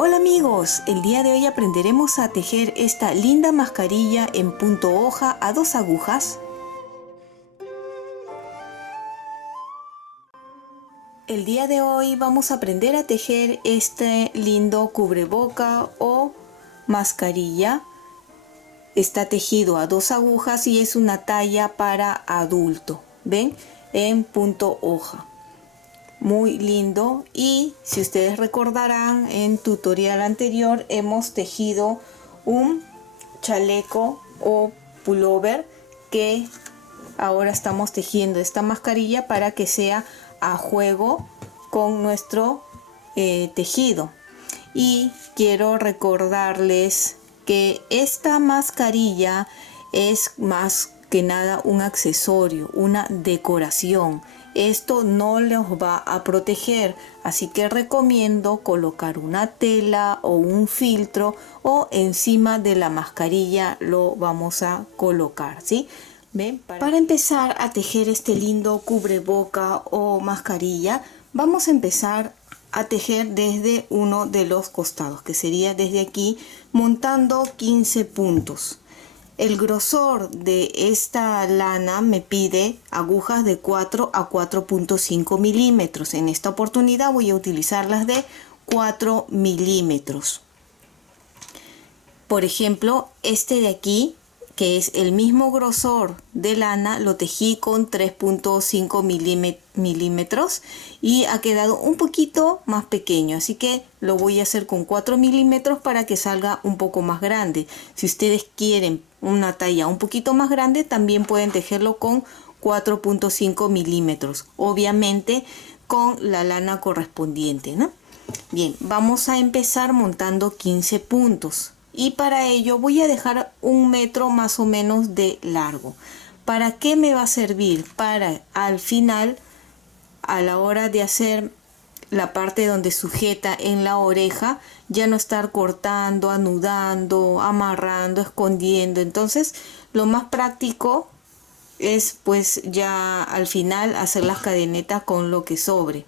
Hola amigos, el día de hoy aprenderemos a tejer esta linda mascarilla en punto hoja a 2 agujas. El día de hoy vamos a aprender a tejer este lindo cubreboca o mascarilla. Está tejido a 2 agujas y es una talla para adulto, ¿ven? En punto hoja. Muy lindo, y si ustedes recordarán, en tutorial anterior hemos tejido un chaleco o pullover que ahora estamos tejiendo esta mascarilla para que sea a juego con nuestro tejido. Y quiero recordarles que esta mascarilla es más que nada un accesorio, una decoración. Esto no los va a proteger, así que recomiendo colocar una tela o un filtro, o encima de la mascarilla lo vamos a colocar, ¿sí? ¿Ven? Para empezar a tejer este lindo cubreboca o mascarilla, vamos a empezar a tejer desde uno de los costados, que sería desde aquí, montando 15 puntos. El grosor de esta lana me pide agujas de 4 a 4.5 milímetros. En esta oportunidad voy a utilizar las de 4 milímetros. Por ejemplo, este de aquí, que es el mismo grosor de lana, lo tejí con 3.5 milímetros y ha quedado un poquito más pequeño, así que lo voy a hacer con 4 milímetros para que salga un poco más grande. Si ustedes quieren una talla un poquito más grande, también pueden tejerlo con 4.5 milímetros, obviamente con la lana correspondiente, ¿no? Bien, vamos a empezar montando 15 puntos. Y para ello voy a dejar 1 metro más o menos de largo. ¿Para qué me va a servir? Para al final, a la hora de hacer la parte donde sujeta en la oreja, ya no estar cortando, anudando, amarrando, escondiendo. Entonces lo más práctico es pues ya al final hacer las cadenetas con lo que sobre.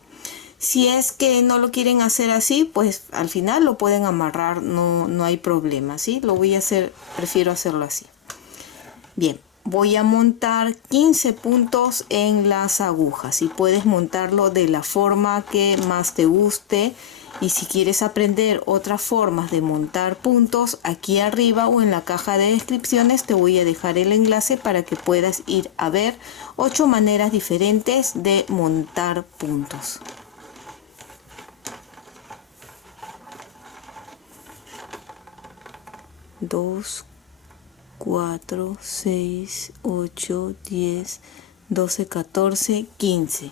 Si es que no lo quieren hacer así, pues al final lo pueden amarrar, no hay problema, ¿sí? Lo voy a hacer, prefiero hacerlo así. Bien, voy a montar 15 puntos en las agujas y puedes montarlo de la forma que más te guste. Y si quieres aprender otras formas de montar puntos, aquí arriba o en la caja de descripciones te voy a dejar el enlace para que puedas ir a ver 8 maneras diferentes de montar puntos. Dos, 4, 6, 8, 10, 12, 14, 15.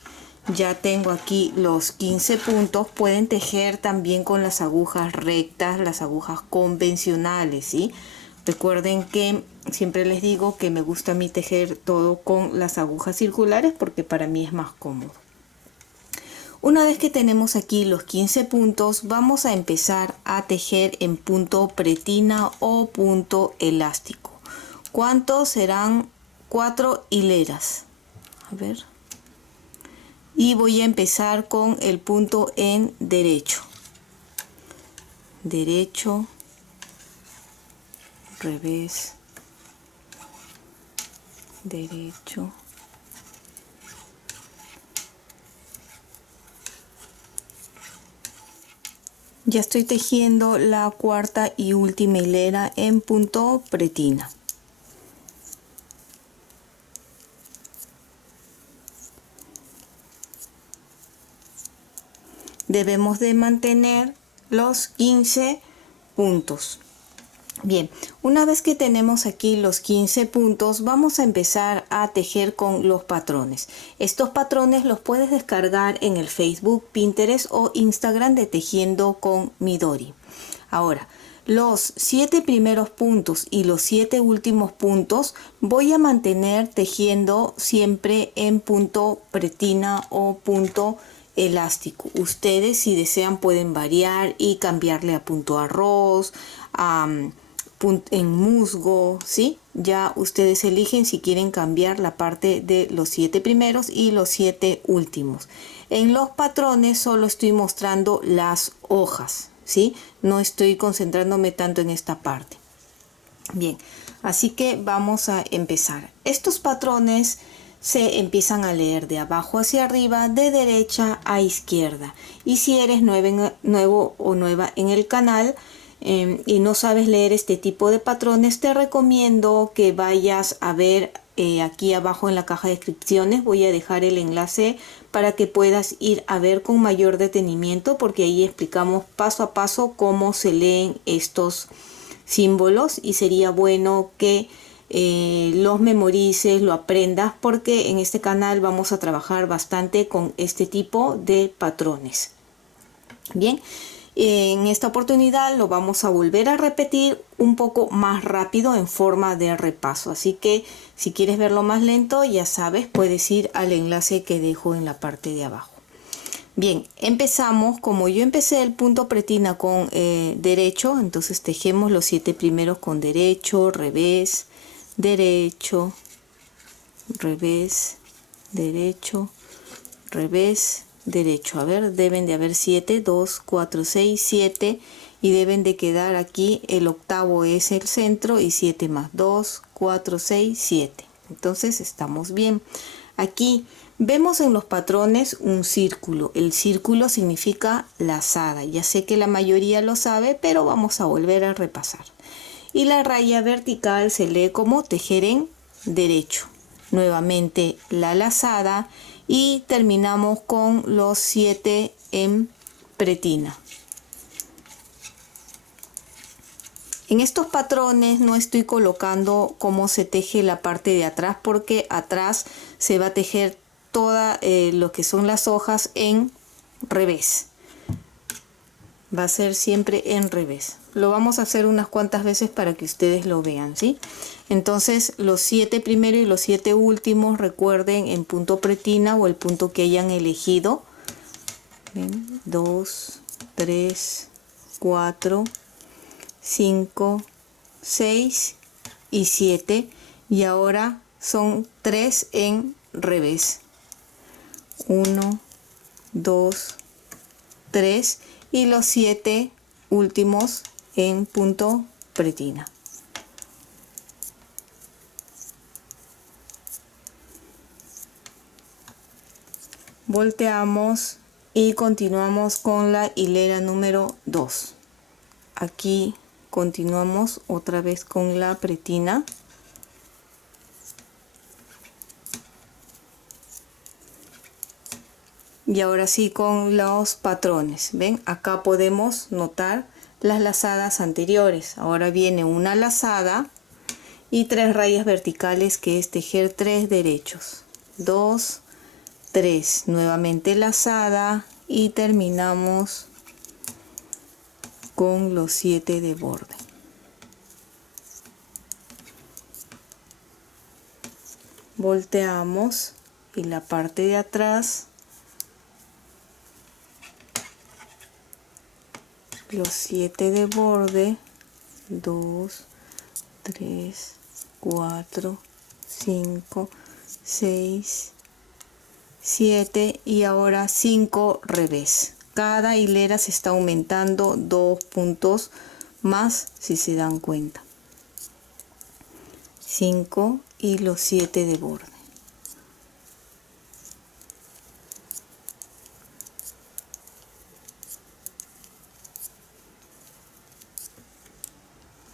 Ya tengo aquí los 15 puntos. Pueden tejer también con las agujas rectas, las agujas convencionales, ¿sí? Recuerden que siempre les digo que me gusta a mí tejer todo con las agujas circulares porque para mí es más cómodo. Una vez que tenemos aquí los 15 puntos, vamos a empezar a tejer en punto pretina o punto elástico. ¿Cuántos serán? 4 hileras. A ver. Y voy a empezar con el punto en derecho. Derecho, revés, derecho. Ya estoy tejiendo la cuarta y última hilera en punto pretina. Debemos de mantener los 15 puntos. Bien, una vez que tenemos aquí los 15 puntos, vamos a empezar a tejer con los patrones. Estos patrones los puedes descargar en el Facebook, Pinterest o Instagram de Tejiendo con Midori. Ahora, los 7 primeros puntos y los 7 últimos puntos voy a mantener tejiendo siempre en punto pretina o punto elástico. Ustedes, si desean, pueden variar y cambiarle a punto arroz, en musgo, ¿sí? Ya ustedes eligen si quieren cambiar la parte de los 7 primeros y los 7 últimos. En los patrones solo estoy mostrando las hojas, ¿sí? No estoy concentrándome tanto en esta parte. Bien, así que vamos a empezar. Estos patrones se empiezan a leer de abajo hacia arriba, de derecha a izquierda. Y si eres nuevo o nueva en el canal y no sabes leer este tipo de patrones, te recomiendo que vayas a ver aquí abajo en la caja de descripciones. Voy a dejar el enlace para que puedas ir a ver con mayor detenimiento, porque ahí explicamos paso a paso cómo se leen estos símbolos, y sería bueno que los memorices, lo aprendas, porque en este canal vamos a trabajar bastante con este tipo de patrones. Bien, en esta oportunidad lo vamos a volver a repetir un poco más rápido en forma de repaso, así que si quieres verlo más lento, ya sabes, puedes ir al enlace que dejo en la parte de abajo. Bien, empezamos. Como yo empecé el punto pretina con derecho, entonces tejemos los 7 primeros con derecho, revés, derecho, revés, derecho, revés, derecho. A ver, deben de haber 7, 2, 4, 6, 7, y deben de quedar aquí, el octavo es el centro y 7 más 2, 4, 6, 7. Entonces estamos bien. Aquí vemos en los patrones un círculo. El círculo significa lazada. Ya sé que la mayoría lo sabe, pero vamos a volver a repasar. Y la raya vertical se lee como tejer en derecho. Nuevamente la lazada y terminamos con los 7 en pretina. En estos patrones no estoy colocando cómo se teje la parte de atrás, porque atrás se va a tejer toda lo que son las hojas en revés. Va a ser siempre en revés. Lo vamos a hacer unas cuantas veces para que ustedes lo vean, ¿sí? Entonces los 7 primeros y los 7 últimos, recuerden, en punto pretina o el punto que hayan elegido. 2, 3, 4, 5, 6 y 7, y ahora son 3 en revés. 1, 2, 3 y los 7 últimos en punto pretina. Volteamos y continuamos con la hilera número 2. Aquí continuamos otra vez con la pretina. Y ahora sí con los patrones. ¿Ven? Acá podemos notar las lazadas anteriores. Ahora viene una lazada y 3 rayas verticales, que es tejer 3 derechos. 2, 3. Nuevamente lazada y terminamos con los 7 de borde. Volteamos y la parte de atrás, los 7 de borde, 2, 3, 4, 5, 6, 7 y ahora 5 revés. Cada hilera se está aumentando 2 puntos más, si se dan cuenta. 5 y los 7 de borde.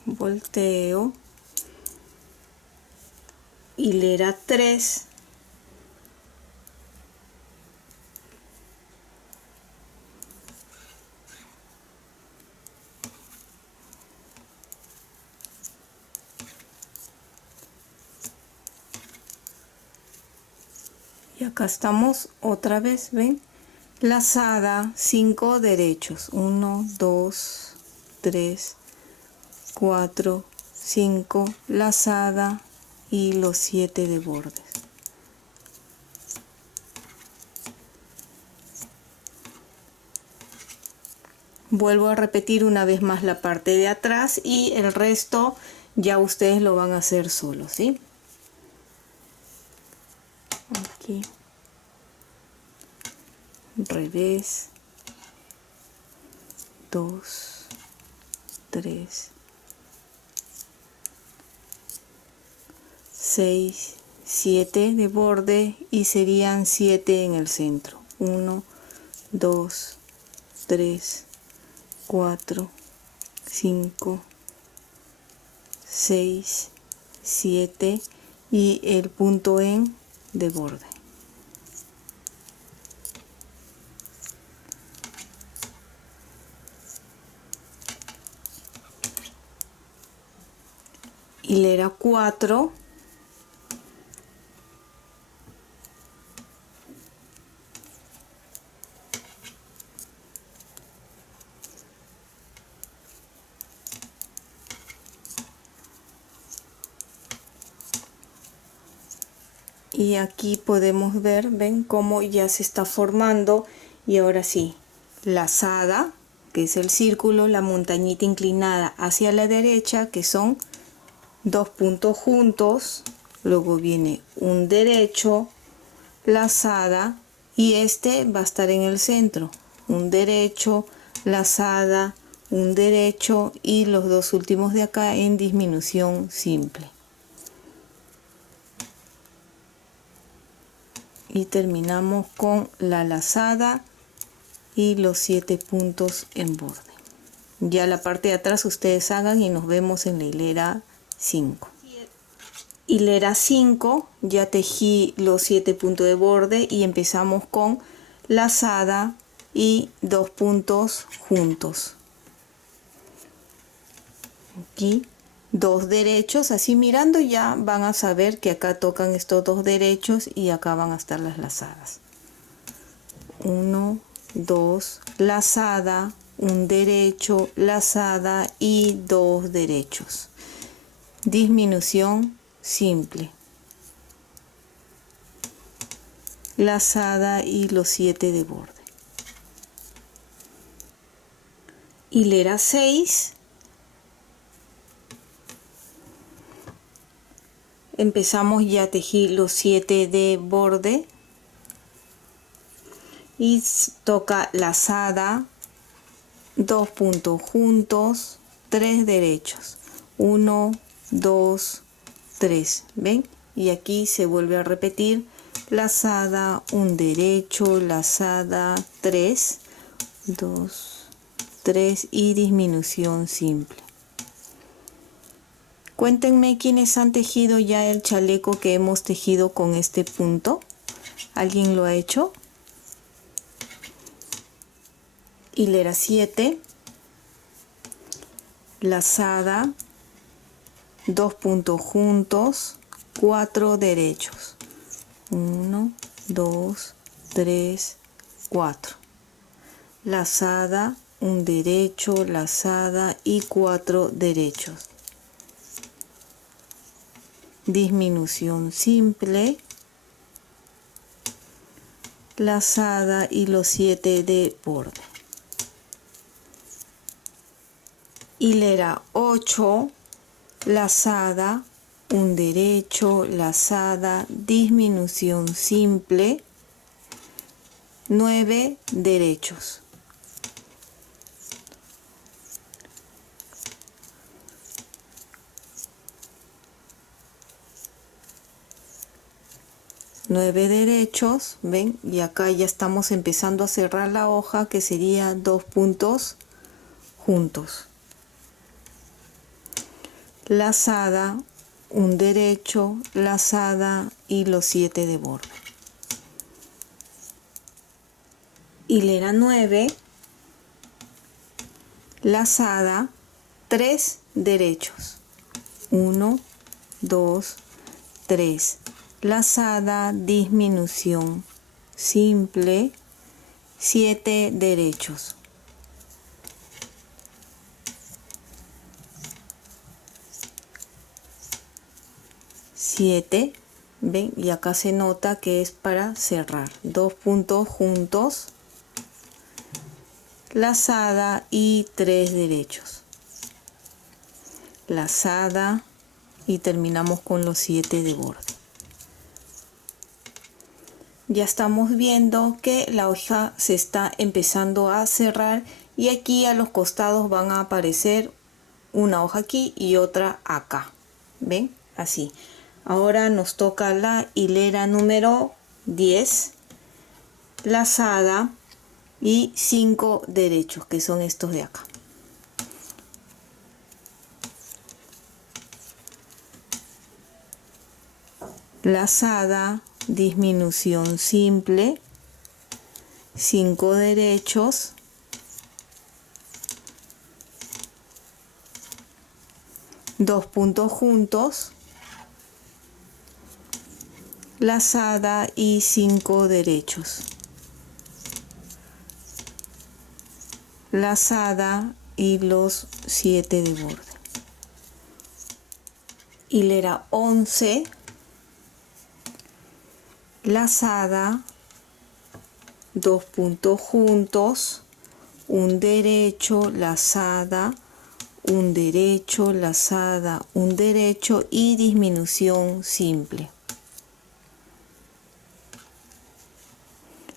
Volteo, hilera 3, y acá estamos otra vez, ven, lazada, 5 derechos, 1, 2, 3, 4, 5, lazada y los 7 de bordes. Vuelvo a repetir una vez más la parte de atrás y el resto ya ustedes lo van a hacer solos, ¿sí? Aquí, revés, 2, 3, 6, 7 de borde y serían 7 en el centro. 1, 2, 3, 4, 5, 6, 7 y el punto en de borde. Hilera 4, y aquí podemos ver, ven cómo ya se está formando. Y ahora sí, lazada, que es el círculo, la montañita inclinada hacia la derecha, que son 2 puntos juntos, luego viene un derecho, lazada, y este va a estar en el centro, un derecho, lazada, un derecho y los dos últimos de acá en disminución simple. Y terminamos con la lazada y los 7 puntos en borde. Ya la parte de atrás ustedes hagan y nos vemos en la hilera 5. Hilera 5, ya tejí los 7 puntos de borde y empezamos con lazada y 2 puntos juntos. Aquí 2 derechos, así mirando ya van a saber que acá tocan estos 2 derechos y acá van a estar las lazadas. 1, 2, lazada, un derecho, lazada y 2 derechos. Disminución simple. Lazada y los 7 de borde. Hilera 6. Empezamos ya a tejer los 7 de borde y toca lazada, 2 puntos juntos, 3 derechos, 1, 2, 3, ¿ven? Y aquí se vuelve a repetir lazada, un derecho, lazada, 3, 2, 3 y disminución simple. Cuéntenme quiénes han tejido ya el chaleco que hemos tejido con este punto. ¿Alguien lo ha hecho? Hilera 7, lazada, 2 puntos juntos, 4 derechos, 1, 2, 3, 4, lazada, un derecho, lazada y 4 derechos. Disminución simple, lazada y los 7 de borde. Hilera 8, lazada, un derecho, lazada, disminución simple, 9 derechos. Nueve derechos, ven, y acá ya estamos empezando a cerrar la hoja, que sería 2 puntos juntos. Lazada, un derecho, lazada y los 7 de borde. Hilera 9, lazada, 3 derechos, 1, 2, 3, lazada, disminución simple, 7 derechos. Siete, ven, y acá se nota que es para cerrar, 2 puntos juntos, lazada y 3 derechos, lazada y terminamos con los 7 de borde. Ya estamos viendo que la hoja se está empezando a cerrar y aquí a los costados van a aparecer una hoja aquí y otra acá. ¿Ven? Así. Ahora nos toca la hilera número 10, lazada y 5 derechos, que son estos de acá. Lazada, disminución simple, 5 derechos, dos puntos juntos, lazada y 5 derechos, lazada y los 7 de borde. Hilera 11, lazada, 2 puntos juntos, un derecho, lazada, un derecho, lazada, un derecho y disminución simple.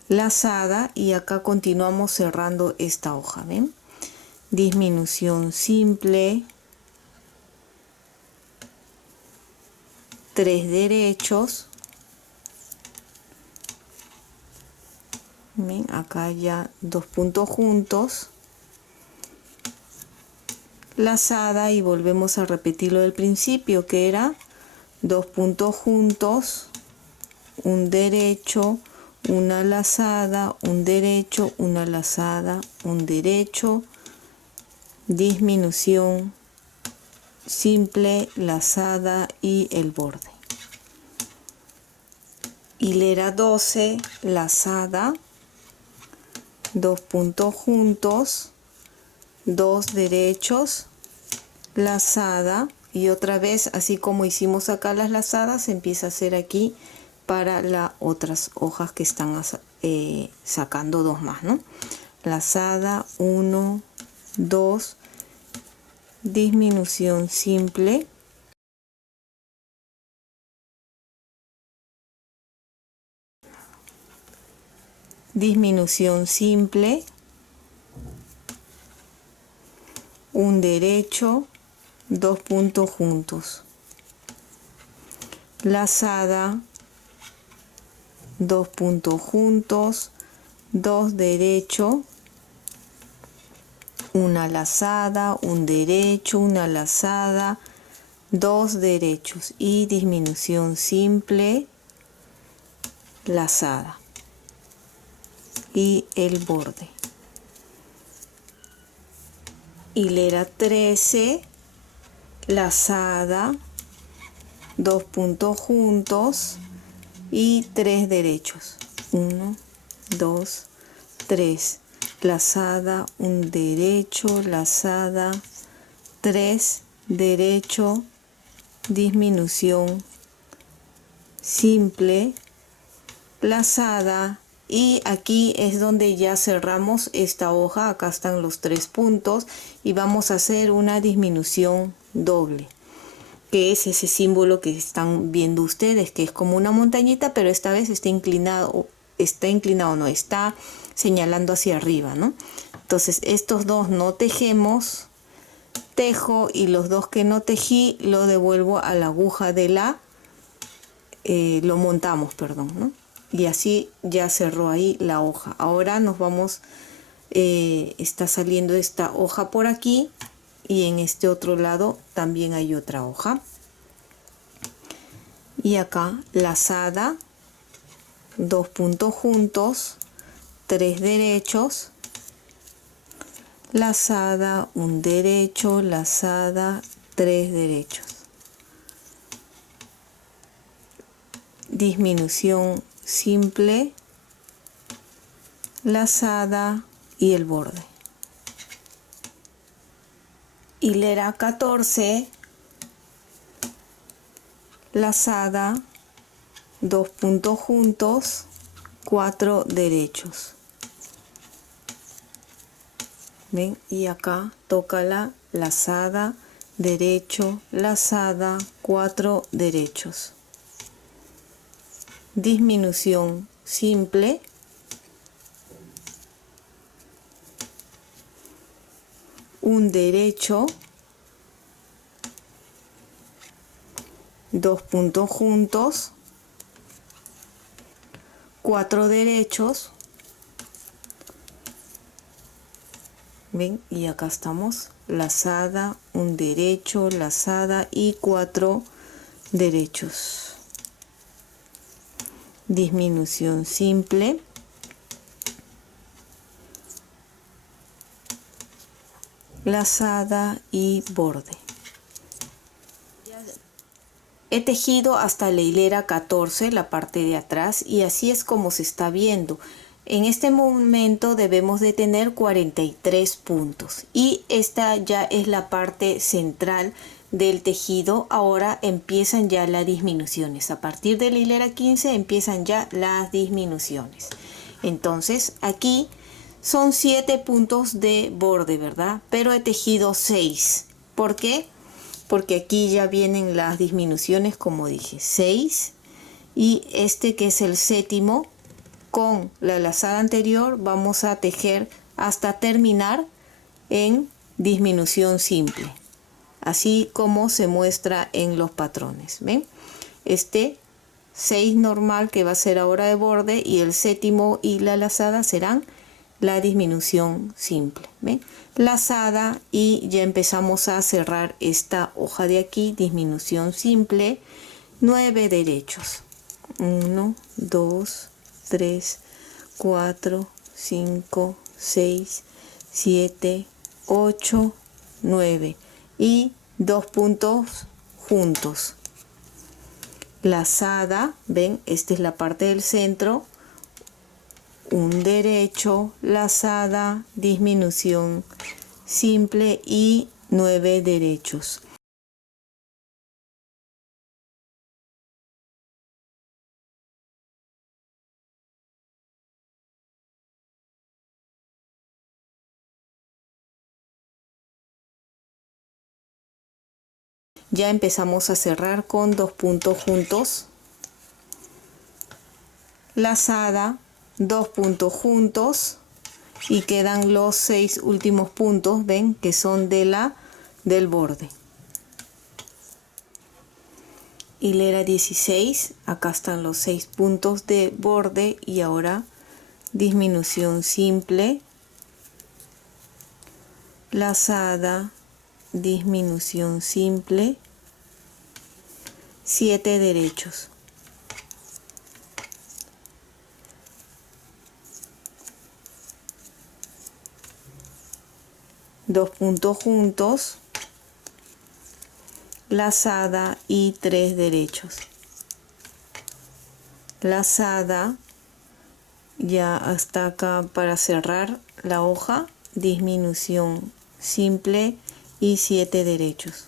Lazada y acá continuamos cerrando esta hoja, ¿ven? Disminución simple, 3 derechos. ¿Ven? Acá ya 2 puntos juntos, lazada y volvemos a repetir lo del principio, que era 2 puntos juntos, un derecho, una lazada, un derecho, una lazada, un derecho, disminución simple, lazada y el borde. Hilera 12, lazada, 2 puntos juntos, 2 derechos, lazada y otra vez, así como hicimos acá las lazadas, se empieza a hacer aquí para las otras hojas que están sacando 2 más, ¿no? Lazada, 1, 2, disminución simple, disminución simple, un derecho, 2 puntos juntos, lazada, 2 puntos juntos, 2 derecho, una lazada, un derecho, una lazada, 2 derechos y disminución simple, lazada y el borde. Hilera 13, lazada, 2 puntos juntos y 3 derechos, 1, 2, 3, lazada, un derecho, lazada, 3, derecho, disminución simple, lazada, y aquí es donde ya cerramos esta hoja. Acá están los 3 puntos y vamos a hacer una disminución doble, que es ese símbolo que están viendo ustedes, que es como una montañita, pero esta vez está inclinado no, está señalando hacia arriba, ¿no? Entonces estos dos no tejemos, tejo, y los dos que no tejí lo devuelvo a la aguja de la lo montamos, perdón, ¿no? Y así ya cerró ahí la hoja. Ahora nos vamos, está saliendo esta hoja por aquí y en este otro lado también hay otra hoja. Y acá lazada, 2 puntos juntos, 3 derechos, lazada, un derecho, lazada, 3 derechos, disminución simple, lazada y el borde. Hilera 14, lazada, 2 puntos juntos, 4 derechos. ¿Ven? Y acá toca la lazada, derecho, lazada, 4 derechos. Disminución simple, un derecho, 2 puntos juntos, 4 derechos, ven, y acá estamos, lazada, un derecho, lazada y 4 derechos. Disminución simple, lazada y borde. He tejido hasta la hilera 14, la parte de atrás, y así es como se está viendo. En este momento debemos de tener 43 puntos y esta ya es la parte central del tejido. Ahora empiezan ya las disminuciones. A partir de la hilera 15 empiezan ya las disminuciones. Entonces aquí son 7 puntos de borde, ¿verdad? Pero he tejido 6. ¿Por qué? Porque aquí ya vienen las disminuciones, como dije, 6, y este que es el séptimo, con la lazada anterior vamos a tejer hasta terminar en disminución simple, así como se muestra en los patrones. ¿Ven? Este 6 normal que va a ser ahora de borde, y el séptimo y la lazada serán la disminución simple. ¿Ven? Lazada, y ya empezamos a cerrar esta hoja de aquí, disminución simple, 9 derechos, 1, 2, 3, 4, 5, 6, 7, 8, 9 y 2 puntos juntos. Lazada, ven, esta es la parte del centro, un derecho, lazada, disminución simple y 9 derechos. Ya empezamos a cerrar con 2 puntos juntos, lazada, 2 puntos juntos, y quedan los 6 últimos puntos, ven, que son del borde. Hilera 16, acá están los 6 puntos de borde, y ahora disminución simple, lazada, disminución simple, 7 derechos. Dos puntos juntos, lazada y 3 derechos. Lazada, ya hasta acá para cerrar la hoja, disminución simple y 7 derechos.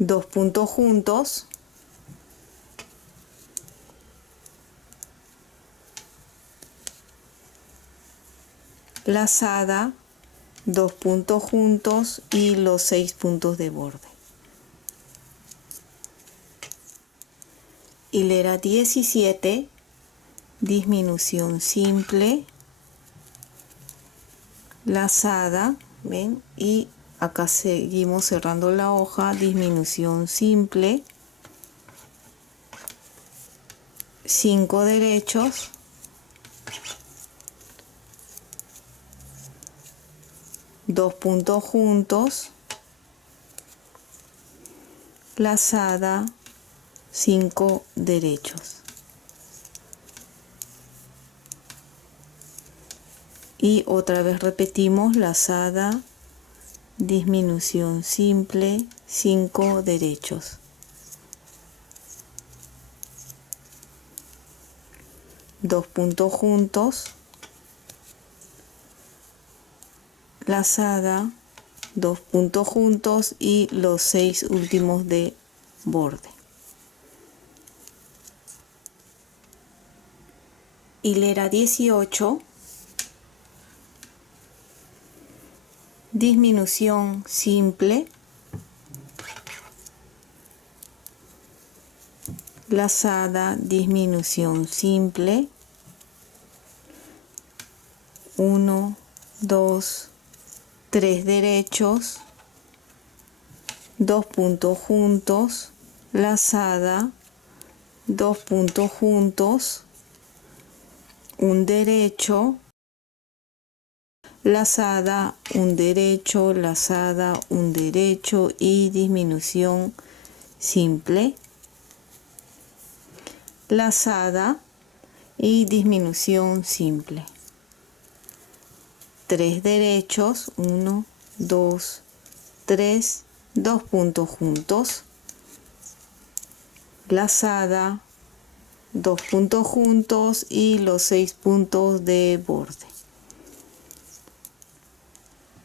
Dos puntos juntos, lazada, 2 puntos juntos y los 6 puntos de borde. Hilera 17, disminución simple, lazada, ven, y acá seguimos cerrando la hoja, disminución simple, 5 derechos, dos puntos juntos, lazada, 5 derechos. Y otra vez repetimos, lazada, disminución simple, 5 derechos. Dos puntos juntos, lazada, 2 puntos juntos y los 6 últimos de borde. Hilera 18, disminución simple, lazada, disminución simple, 1, 2, 3 derechos, 2 puntos juntos, lazada, 2 puntos juntos, un derecho, lazada, un derecho, lazada, un derecho y disminución simple, lazada y disminución simple. 3 derechos, 1, 2, 3, 2 puntos juntos, lazada, 2 puntos juntos y los 6 puntos de borde.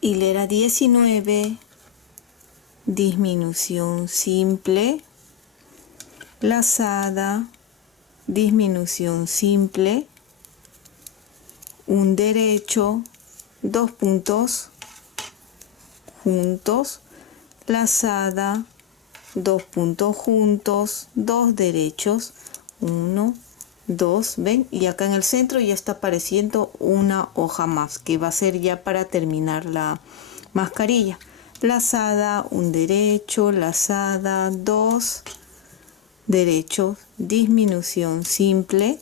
Hilera 19, disminución simple, lazada, disminución simple, un derecho, 2 puntos juntos, lazada, 2 puntos juntos, 2 derechos, 1, 2, ven, y acá en el centro ya está apareciendo una hoja más que va a ser ya para terminar la mascarilla. Lazada, un derecho, lazada, 2 derechos, disminución simple,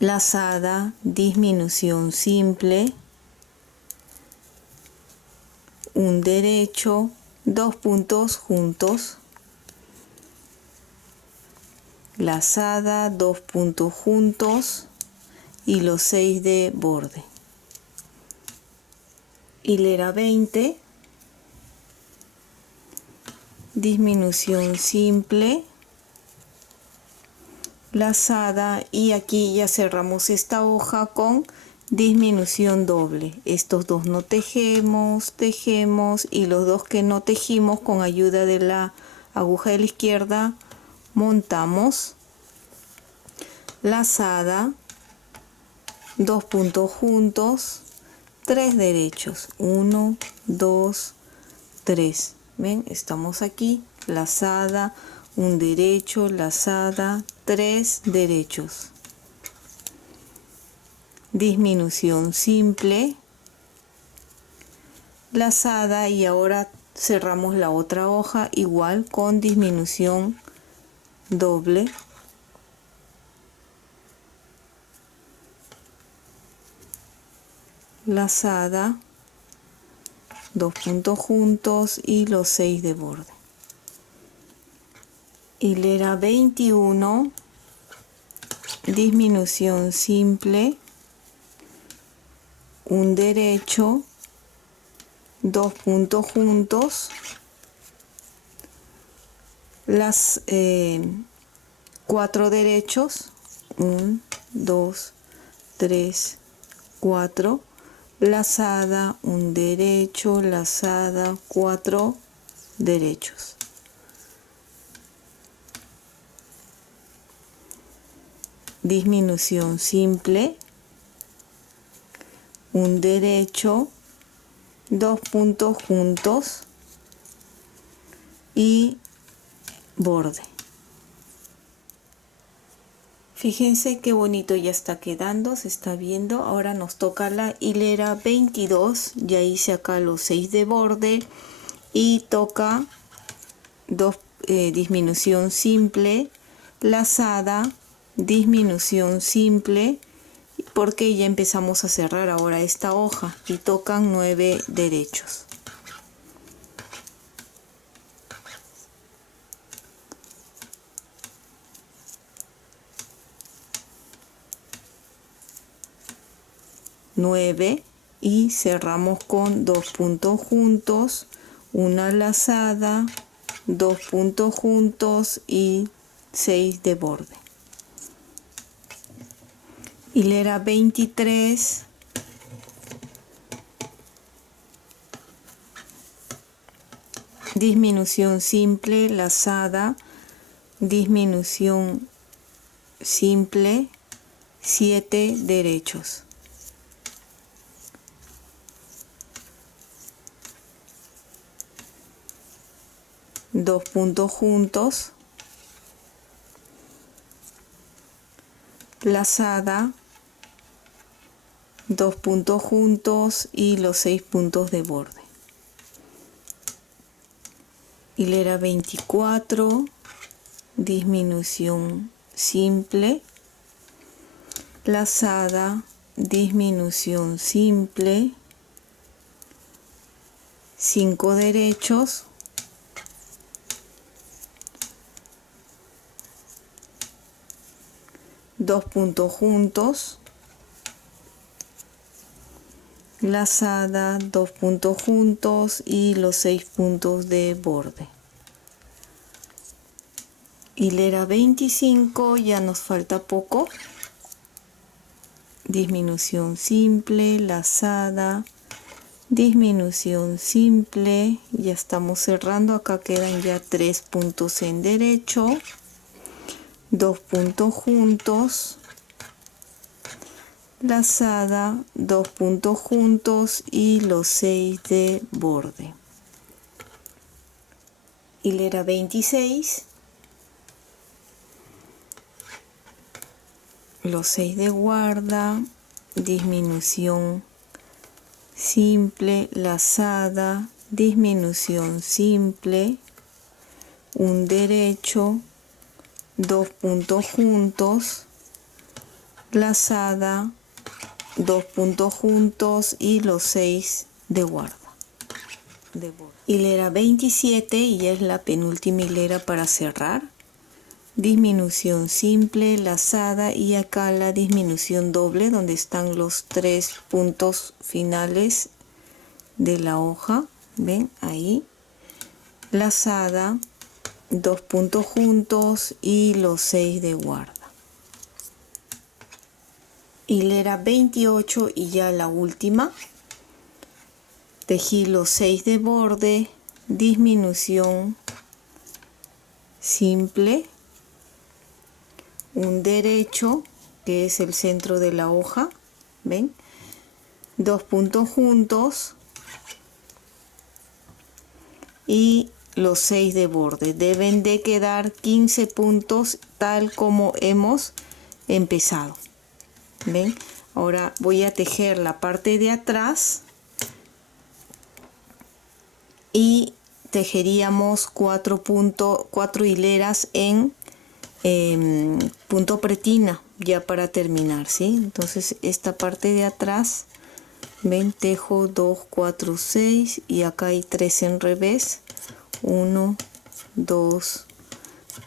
lazada, disminución simple, un derecho, 2 puntos juntos, lazada, 2 puntos juntos y los 6 de borde. Hilera 20, disminución simple, lazada, y aquí ya cerramos esta hoja con disminución doble. Estos dos no tejemos, tejemos, y los dos que no tejimos, con ayuda de la aguja de la izquierda montamos, lazada, 2 puntos juntos, 3 derechos, 1, 2, 3. ven, estamos aquí, lazada, un derecho, lazada, 3 derechos, disminución simple, lazada, y ahora cerramos la otra hoja igual con disminución doble, lazada, 2 puntos juntos y los 6 de borde. Hilera 21, disminución simple, un derecho, 2 puntos juntos, las 4 derechos, 1, 2, 3, 4, lazada, un derecho, lazada, 4 derechos. Disminución simple, un derecho, 2 puntos juntos y borde. Fíjense qué bonito ya está quedando, se está viendo. Ahora nos toca la hilera 22, ya hice acá los 6 de borde y toca disminución simple, lazada, disminución simple, porque ya empezamos a cerrar ahora esta hoja y tocan 9 derechos. Y cerramos con 2 puntos juntos, una lazada, 2 puntos juntos y 6 de borde. Hilera 23, disminución simple, lazada, disminución simple, 7 derechos. Dos puntos juntos, lazada, 2 puntos juntos y los 6 puntos de borde. Hilera 24, disminución simple, lazada, disminución simple, 5 derechos, dos puntos juntos, lazada, 2 puntos juntos y los 6 puntos de borde. Hilera 25, ya nos falta poco. Disminución simple, lazada, disminución simple, ya estamos cerrando. Acá quedan ya 3 puntos en derecho, 2 puntos juntos, lazada, 2 puntos juntos y los 6 de borde. Hilera 26, los 6 de guarda, disminución simple, lazada, disminución simple, un derecho, 2 puntos juntos, lazada, 2 puntos juntos y los 6 de guarda. Hilera 27 y ya es la penúltima hilera para cerrar. Disminución simple, lazada y acá la disminución doble donde están los 3 puntos finales de la hoja. ¿Ven? Ahí. Lazada, 2 puntos juntos y los 6 de guarda. Hilera 28 y ya la última. Tejí los 6 de borde, disminución simple, un derecho que es el centro de la hoja, ven, 2 puntos juntos y los 6 de borde. Deben de quedar 15 puntos tal como hemos empezado. Ven, ahora voy a tejer la parte de atrás y tejeríamos 4 hileras en punto pretina ya para terminar, ¿sí? Entonces esta parte de atrás, ven, tejo 2, 4, 6 y acá hay 3 en revés, 1, 2,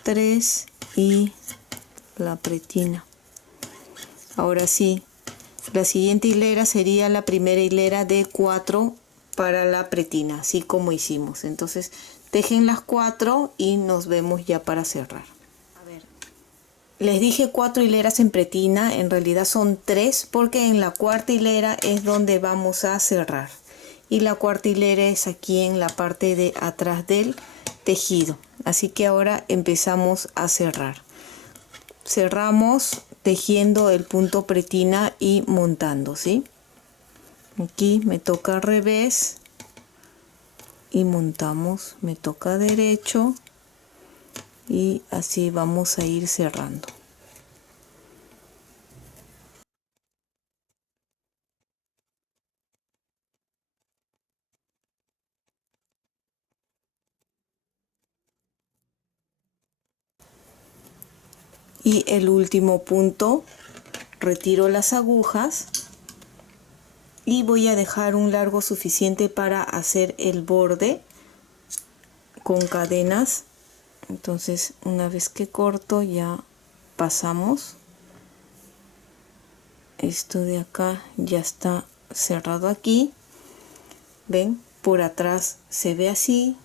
3 y la pretina. Ahora sí, la siguiente hilera sería la primera hilera de 4 para la pretina, así como hicimos. Entonces tejen las 4 y nos vemos ya para cerrar. Les dije 4 hileras en pretina, en realidad son 3 porque en la cuarta hilera es donde vamos a cerrar. Y la cuarta hilera es aquí en la parte de atrás del tejido. Así que ahora empezamos a cerrar. Cerramos tejiendo el punto pretina y montando, ¿sí? Aquí me toca al revés y montamos, me toca derecho. Y así vamos a ir cerrando. Y el último punto, retiro las agujas y voy a dejar un largo suficiente para hacer el borde con cadenas. Entonces una vez que corto ya pasamos. Esto de acá ya está cerrado aquí. Ven, por atrás se ve así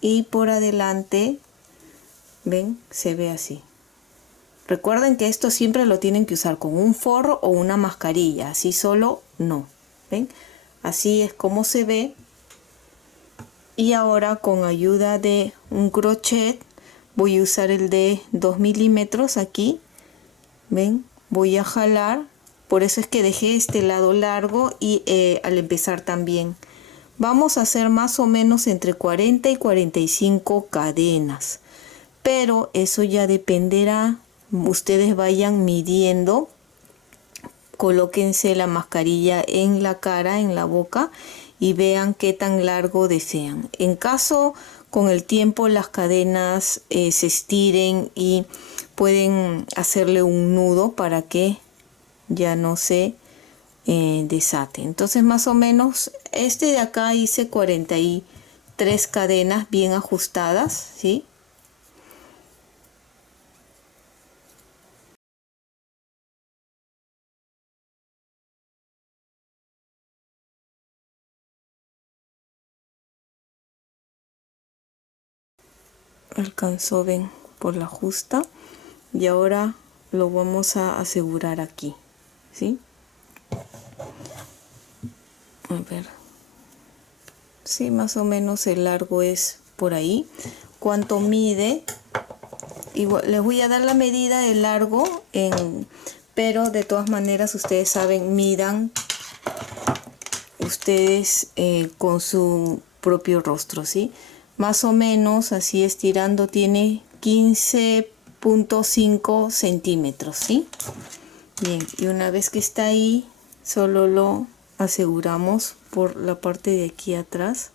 y por adelante, ven, se ve así. Recuerden que esto siempre lo tienen que usar con un forro o una mascarilla, así solo no. ¿Ven? Así es como se ve. Y ahora con ayuda de un crochet voy a usar el de 2 milímetros aquí. ¿Ven? Voy a jalar. Por eso es que dejé este lado largo y al empezar también. Vamos a hacer más o menos entre 40 y 45 cadenas. Pero eso ya dependerá. Ustedes vayan midiendo colóquense la mascarilla en la cara, en la boca, y vean qué tan largo desean. En caso con el tiempo las cadenas se estiren y pueden hacerle un nudo para que ya no se desate. Entonces más o menos este de acá hice 43 cadenas bien ajustadas, ¿sí? Alcanzó, ven, por la justa, y ahora lo vamos a asegurar aquí, ¿sí? A ver, sí, más o menos el largo es por ahí. ¿Cuánto mide? Igual, les voy a dar la medida de largo, pero de todas maneras ustedes saben, midan ustedes con su propio rostro, ¿sí? Más o menos así estirando tiene 15.5 centímetros, ¿sí? Bien, y una vez que está ahí, solo lo aseguramos por la parte de aquí atrás.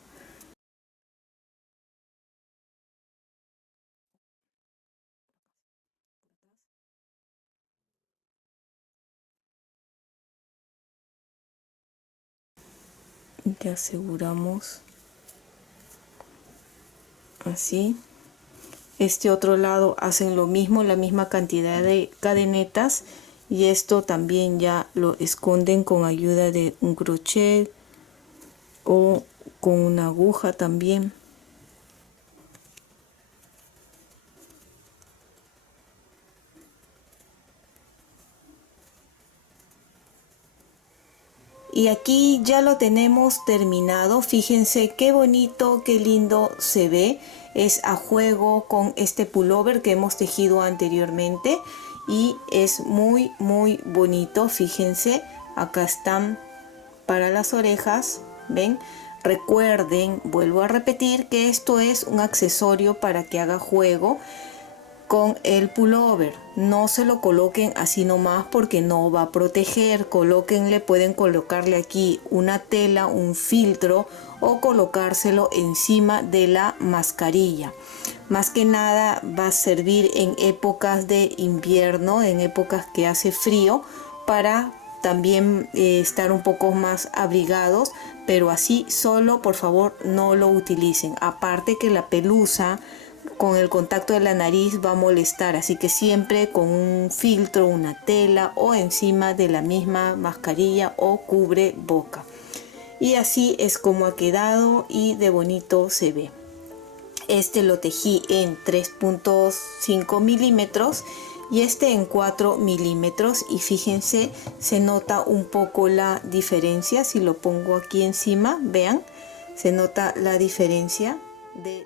Y aseguramos así. Este otro lado hacen lo mismo, la misma cantidad de cadenetas, y esto también ya lo esconden con ayuda de un crochet o con una aguja también. Y aquí ya lo tenemos terminado. Fíjense qué bonito, qué lindo se ve. Es a juego con este pullover que hemos tejido anteriormente y es muy bonito. Fíjense, acá están para las orejas, ¿ven? Recuerden, vuelvo a repetir, que esto es un accesorio para que haga juego con el pullover. No se lo coloquen así nomás porque no va a proteger. Colóquenle, pueden colocarle aquí una tela, un filtro, o colocárselo encima de la mascarilla. Más que nada va a servir en épocas de invierno, en épocas que hace frío, para también estar un poco más abrigados, pero así solo, por favor, no lo utilicen. Aparte que la pelusa con el contacto de la nariz va a molestar, así que siempre con un filtro, una tela o encima de la misma mascarilla o cubre boca. Y así es como ha quedado y de bonito se ve. Este lo tejí en 3.5 milímetros y este en 4 milímetros, y fíjense, se nota un poco la diferencia. Si lo pongo aquí encima, vean, se nota la diferencia de...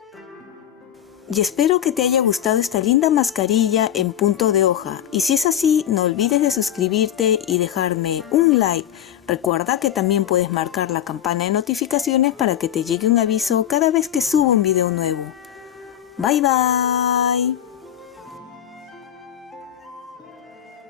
Y espero que te haya gustado esta linda mascarilla en punto de hoja, y si es así, no olvides de suscribirte y dejarme un like. Recuerda que también puedes marcar la campana de notificaciones para que te llegue un aviso cada vez que subo un video nuevo. Bye bye.